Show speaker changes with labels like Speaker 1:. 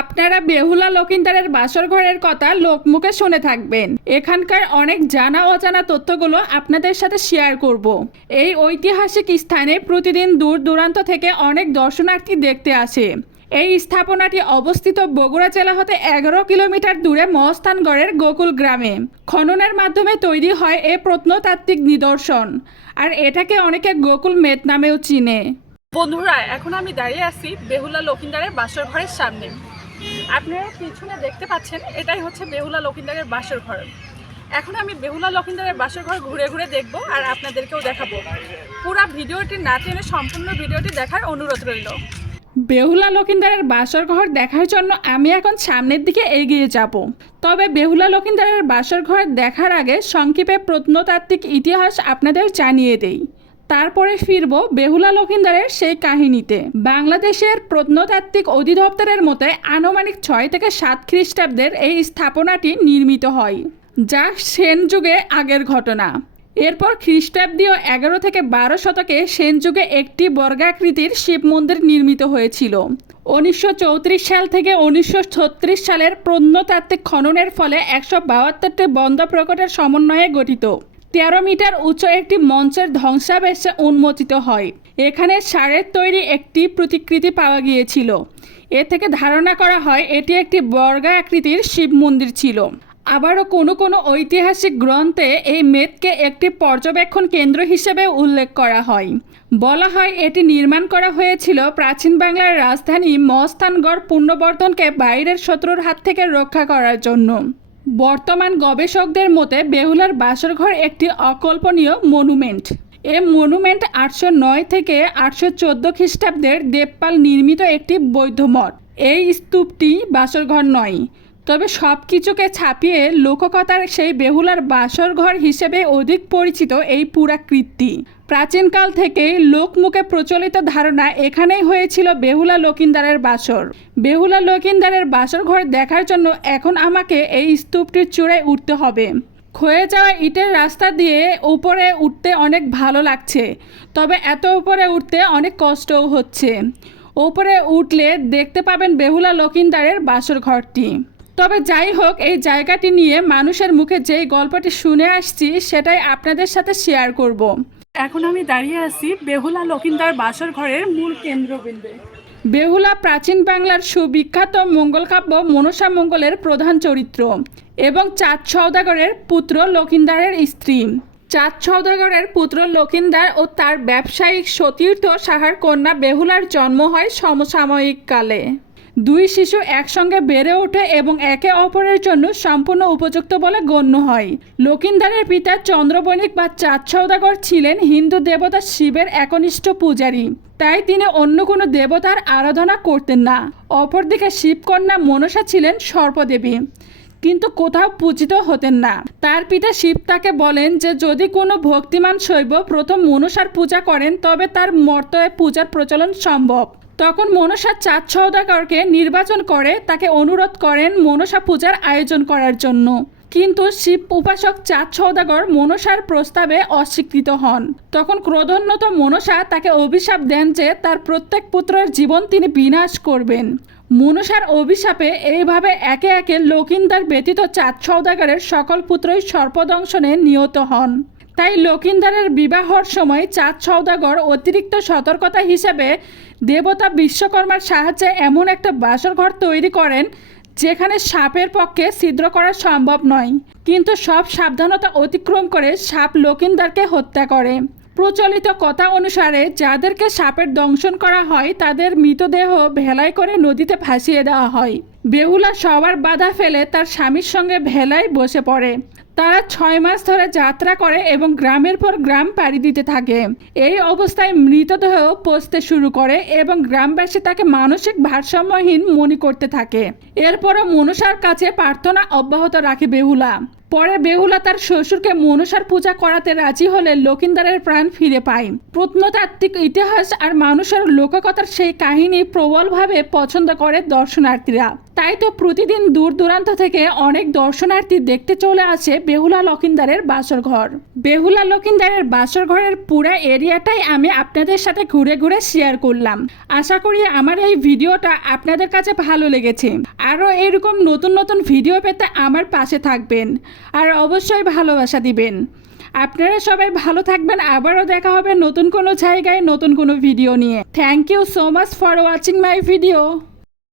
Speaker 1: আপনারা বেহুলা লকিন্দারের বাসর ঘরের কথা লোকমুখে শুনে থাকবেন। এখানকার অনেক জানা অজানা তথ্যগুলো আপনাদের সাথে শেয়ার করব। এই ঐতিহাসিক স্থানে প্রতিদিন দূর দূরান্ত থেকে অনেক দর্শনার্থী দেখতে আসে। এই স্থাপনাটি অবস্থিত বগুড়া জেলা হতে এগারো কিলোমিটার দূরে মহস্থানগড়ের গোকুল গ্রামে। খননের মাধ্যমে তৈরি হয় এ প্রত্নতাত্ত্বিক নিদর্শন, আর এটাকে অনেকে গোকুল মেদ নামেও চিনে। বন্ধুরা, এখন আমি দাঁড়িয়ে আছি বেহুলা লকিন্দারের বাসর ঘরের সামনে। আপনারা পিছনে দেখতে পাচ্ছেন, এটাই হচ্ছে বেহুলা লকিন্দারের বাসর ঘর। এখন আমি বেহুলা লকিন্দারের বাসর ঘর ঘুরে ঘুরে দেখব আর আপনাদেরকেও দেখাবো। পুরো ভিডিওটি না টেনে সম্পূর্ণ ভিডিওটি দেখার অনুরোধ রইল। বেহুলা লকিন্দারের বাসর ঘর দেখার জন্য আমি এখন সামনের দিকে এগিয়ে যাব। তবে বেহুলা লকিন্দারের বাসর ঘর দেখার আগে সংক্ষেপে প্রত্নতাত্ত্বিক ইতিহাস আপনাদের জানিয়ে দেই। তারপরে ফিরব বেহুলা লকিন্দারের সেই কাহিনীতে। বাংলাদেশের প্রত্নতাত্ত্বিক অধিদপ্তরের মতে আনুমানিক ছয় থেকে সাত খ্রিস্টাব্দের এই স্থাপনাটি নির্মিত হয়, যা সেন যুগে আগের ঘটনা। এরপর খ্রিস্টাব্দীয় এগারো থেকে বারো শতকে সেন যুগে একটি বর্গাকৃতির শিব মন্দির নির্মিত হয়েছিল। উনিশশো চৌত্রিশ সাল থেকে উনিশশো ছত্রিশ সালের প্রত্নতাত্ত্বিক খননের ফলে একশো বাহাত্তরটি বন্ধ প্রকটের সমন্বয়ে গঠিত। তেরো মিটার উঁচু একটি মঞ্চের ধ্বংসাবেশে উন্মোচিত হয়। এখানে সারের তৈরি একটি প্রতিকৃতি পাওয়া গিয়েছিল। এ থেকে ধারণা করা হয় এটি একটি বর্গা আকৃতির শিব মন্দির ছিল। আবারও কোনো কোনো ঐতিহাসিক গ্রন্থে এই মেদকে একটি পর্যবেক্ষণ কেন্দ্র হিসেবে উল্লেখ করা হয়। বলা হয় এটি নির্মাণ করা হয়েছিল প্রাচীন বাংলার রাজধানী মস্তানগড় পুণ্যবর্ধনকে বাইরের শত্রুর হাত থেকে রক্ষা করার জন্য। বর্তমান গবেষকদের মতে বেহুলার বাসরঘর একটি অকল্পনীয় মনুমেন্ট। এ মনুমেন্ট আটশো নয় থেকে আটশো চোদ্দ খ্রিস্টাব্দের দেবপাল নির্মিত একটি বৌদ্ধ মঠ। এই স্তূপটি বাসরঘর নয়। তবে সব কিছুকে ছাপিয়ে লোককথার সেই বেহুলার বাসর ঘর হিসেবে অধিক পরিচিত এই পুরাকৃতি প্রাচীনকাল থেকেই লোকমুখে প্রচলিত ধারণা এখানেই হয়েছিল বেহুলা লকিন্দারের বাসর। বেহুলা লকিন্দারের বাসর ঘর দেখার জন্য এখন আমাকে এই স্তূপটির চূড়ায় উঠতে হবে। ক্ষয়ে যাওয়া ইটের রাস্তা দিয়ে উপরে উঠতে অনেক ভালো লাগছে, তবে এত উপরে উঠতে অনেক কষ্টও হচ্ছে। উপরে উঠলে দেখতে পাবেন বেহুলা লকিন্দারের বাসর ঘরটি তবে যাই হোক এই জায়গাটি নিয়ে মানুষের মুখে যেই গল্পটি শুনে আসছি সেটাই আপনাদের সাথে শেয়ার করব। এখন আমি দাঁড়িয়ে আছি বেহুলা লকিন্দার বাসর ঘরের মূল কেন্দ্রবিন্দু বেহুলা প্রাচীন বাংলার সুবিখ্যাত মঙ্গল কাব্য মনসা মঙ্গলের প্রধান চরিত্র এবং চাঁদ সওদাগরের পুত্র লকিন্দারের স্ত্রী। চাঁদ সওদাগরের পুত্র লকিন্দার ও তার ব্যবসায়িক সতীর্থ সাহার কন্যা বেহুলার জন্ম হয় সমসাময়িক কালে। দুই শিশু একসঙ্গে বেড়ে ওঠে এবং একে অপরের জন্য সম্পূর্ণ উপযুক্ত বলে গণ্য হয়। লকিন্দারের পিতা চন্দ্রবণিক বা চাঁদ সৌদাগর ছিলেন হিন্দু দেবতা শিবের একনিষ্ঠ পূজারী। তাই তিনি অন্য কোনো দেবতার আরাধনা করতেন না। অপরদিকে শিবকন্যা মনসা ছিলেন সর্পদেবী। কিন্তু কোথাও পূজিত হতেন না। তার পিতা শিব তাকে বলেন যে, যদি কোনো ভক্তিমান শৈব প্রথম মনসার পূজা করেন, তবে তার মর্তয়ে পূজার প্রচলন সম্ভব। তখন মনসা চাঁদ সৌদাগরকে নির্বাচন করে, তাকে অনুরোধ করেন মনসা পূজার আয়োজন করার জন্য। কিন্তু শিব উপাসক চাঁদ সৌদাগর মনসার প্রস্তাবে অস্বীকৃত হন। তখন ক্রোধোন্নত মনসা তাকে অভিশাপ দেন যে তার প্রত্যেক পুত্রের জীবন তিনি বিনাশ করবেন। মনসার অভিশাপে এইভাবে একে একে লকিন্দার ব্যতীত চাঁদ সৌদাগরের সকল পুত্রই সর্পদংশনে নিহত হন। তাই লকিন্দারের বিবাহর সময় চাঁদ সৌদাগর অতিরিক্ত সতর্কতা হিসেবে দেবতা বিশ্বকর্মার সাহায্যে এমন একটা বাসর ঘর তৈরি করেন যেখানে সাপের পক্ষে ছিদ্র করা সম্ভব নয়। কিন্তু সব সাবধানতা অতিক্রম করে সাপ লকিন্দারকে হত্যা করে। প্রচলিত কথা অনুসারে যাদেরকে সাপের দংশন করা হয়, তাদের মৃতদেহ ভেলাই করে নদীতে ভাসিয়ে দেওয়া হয়। বেহুলা সবার বাধা ফেলে তার স্বামীর সঙ্গে ভেলায় বসে পড়ে। তারা ছয় মাস ধরে যাত্রা করে এবং গ্রামের পর গ্রাম পাড়ি দিতে থাকে। এই অবস্থায় মৃতদেহ পচতে শুরু করে এবং গ্রামবাসী তাকে মানসিক ভারসাম্যহীন মনে করতে থাকে। এরপরও মনসার কাছে প্রার্থনা অব্যাহত রাখে বেহুলা। পরে বেহুলা তার শ্বশুরকে মনসার পূজা করাতে রাজি হলে লকিন্দারের প্রাণ ফিরে পায়। প্রত্নতাত্ত্বিক ইতিহাস আর মানুষের লোককথার সেই কাহিনী প্রবলভাবে পছন্দ করে দর্শনার্থীরা। তাই তো প্রতিদিন দূর দূরান্ত থেকে অনেক দর্শনার্থী দেখতে চলে আসে বেহুলা লকিন্দারের বাসর ঘর। বেহুলা লকিন্দারের বাসর ঘরের পুরা এরিয়াটাই আমি আপনাদের সাথে ঘুরে ঘুরে শেয়ার করলাম। আশা করি আমার এই ভিডিওটা আপনাদের কাছে ভালো লেগেছে। আরও এরকম নতুন নতুন ভিডিও পেতে আমার পাশে থাকবেন আর অবশ্যই ভালোবাসা দিবেন। আপনারা সবাই ভালো থাকবেন। আবারও দেখা হবে নতুন কোনো জায়গায় নতুন কোনো ভিডিও নিয়ে। Thank you so much for watching my video